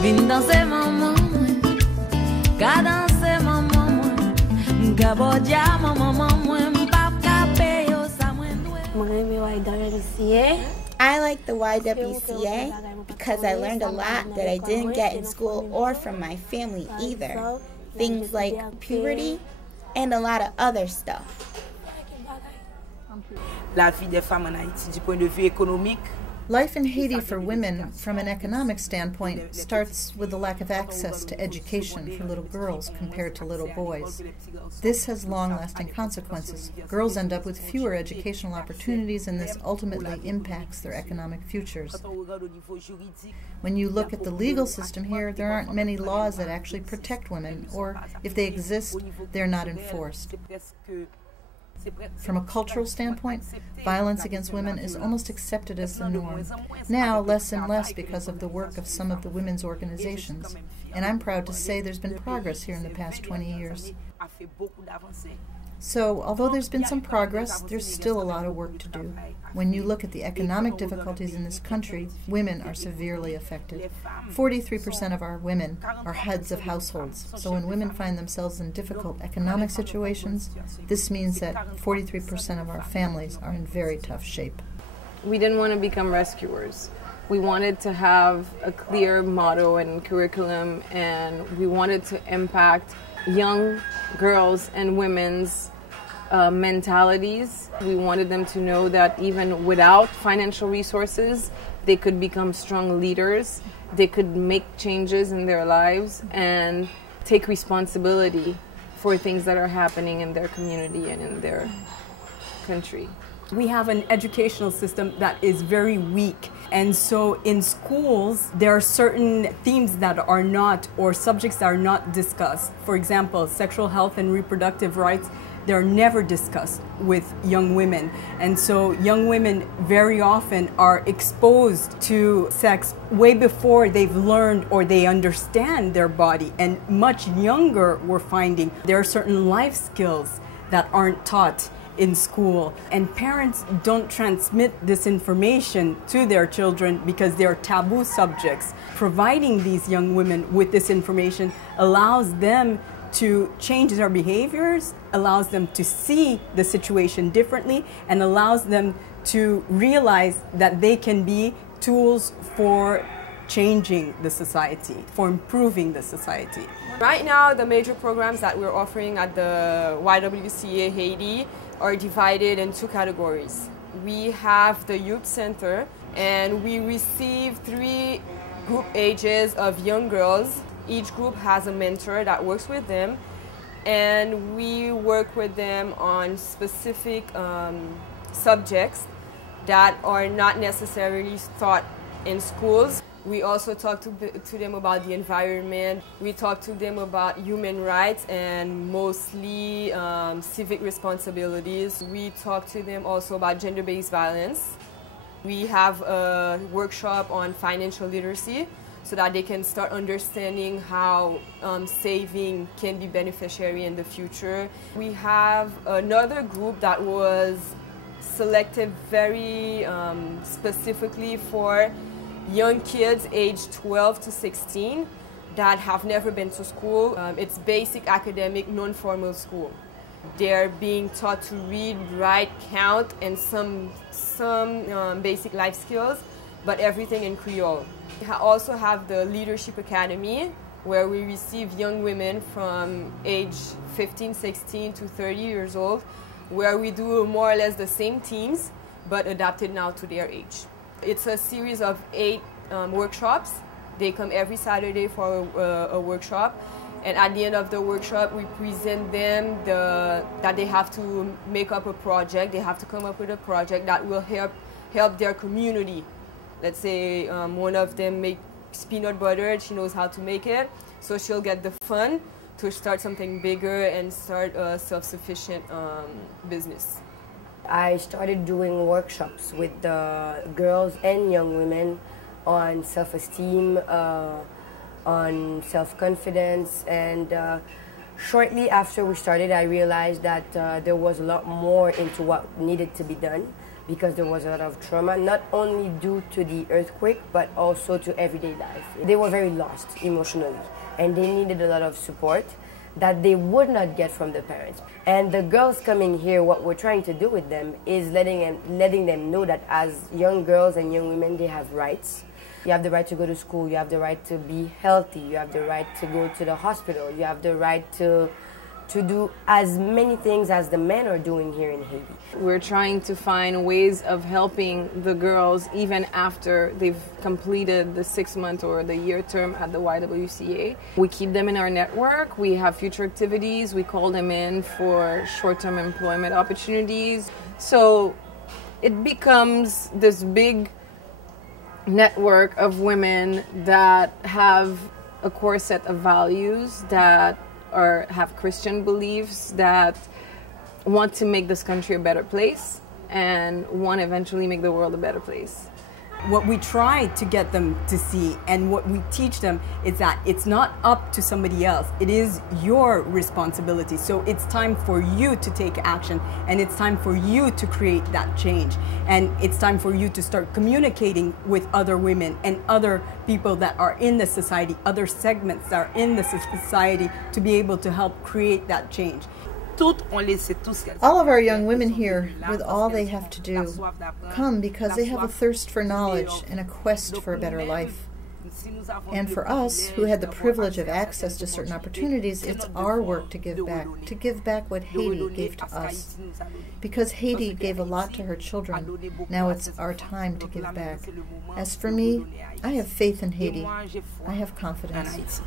Vin danser maman mwen, ka danser maman mwen, ka bodja maman mwen, m'pap ka payo sa mwen dwe. I like the YWCA because I learned a lot that I didn't get in school or from my family either. Things like puberty and a lot of other stuff. La vie des femmes en Haïti du point de vue économique. Life in Haiti for women, from an economic standpoint, starts with the lack of access to education for little girls compared to little boys. This has long-lasting consequences. Girls end up with fewer educational opportunities, and this ultimately impacts their economic futures. When you look at the legal system here, there aren't many laws that actually protect women, or if they exist, they're not enforced. From a cultural standpoint, violence against women is almost accepted as the norm. Now, less and less because of the work of some of the women's organizations. And I'm proud to say there's been progress here in the past 20 years. So, although there's been some progress, there's still a lot of work to do. When you look at the economic difficulties in this country, women are severely affected. 43% of our women are heads of households. So when women find themselves in difficult economic situations, this means that 43% of our families are in very tough shape. We didn't want to become rescuers. We wanted to have a clear motto and curriculum, and we wanted to impact young girls and women's mentalities. We wanted them to know that even without financial resources, they could become strong leaders, they could make changes in their lives and take responsibility for things that are happening in their community and in their country. We have an educational system that is very weak. And so in schools, there are certain themes that are not, or subjects that are not discussed. For example, sexual health and reproductive rights, they're never discussed with young women. And so young women very often are exposed to sex way before they've learned or they understand their body. And much younger, we're finding there are certain life skills that aren't taught in school, and parents don't transmit this information to their children because they're taboo subjects. Providing these young women with this information allows them to change their behaviors, allows them to see the situation differently, and allows them to realize that they can be tools for changing the society, for improving the society. Right now, the major programs that we're offering at the YWCA Haiti are divided in two categories. We have the youth center, and we receive 3 group ages of young girls. Each group has a mentor that works with them, and we work with them on specific subjects that are not necessarily taught in schools. We also talk to them about the environment. We talk to them about human rights and mostly civic responsibilities. We talk to them also about gender-based violence. We have a workshop on financial literacy so that they can start understanding how saving can be beneficiary in the future. We have another group that was selected very specifically for young kids aged 12 to 16 that have never been to school. It's basic academic, non-formal school. They're being taught to read, write, count, and some basic life skills, but everything in Creole. We also have the Leadership Academy, where we receive young women from age 15, 16 to 30 years old, where we do more or less the same themes, but adapted now to their age. It's a series of 8 workshops. They come every Saturday for a workshop, and at the end of the workshop we present them that they have to make up a project. They have to come up with a project that will help their community. Let's say one of them makes peanut butter, she knows how to make it, so she'll get the fund to start something bigger and start a self-sufficient business. I started doing workshops with the girls and young women on self-esteem, on self-confidence, and shortly after we started I realized that there was a lot more into what needed to be done, because there was a lot of trauma, not only due to the earthquake, but also to everyday life. They were very lost emotionally, and they needed a lot of support that they would not get from the parents. And the girls coming here, what we're trying to do with them is letting them know that as young girls and young women, they have rights. You have the right to go to school, you have the right to be healthy, you have the right to go to the hospital, you have the right to do as many things as the men are doing here in Haiti. We're trying to find ways of helping the girls even after they've completed the 6-month or the year term at the YWCA. We keep them in our network, we have future activities, we call them in for short-term employment opportunities. So it becomes this big network of women that have a core set of values, that have Christian beliefs, that want to make this country a better place and want to eventually make the world a better place. What we try to get them to see and what we teach them is that it's not up to somebody else. It is your responsibility. So it's time for you to take action, and it's time for you to create that change. And it's time for you to start communicating with other women and other people that are in the society, other segments that are in the society, to be able to help create that change. All of our young women here, with all they have to do, come because they have a thirst for knowledge and a quest for a better life. And for us, who had the privilege of access to certain opportunities, it's our work to give back what Haiti gave to us. Because Haiti gave a lot to her children, now it's our time to give back. As for me, I have faith in Haiti. I have confidence.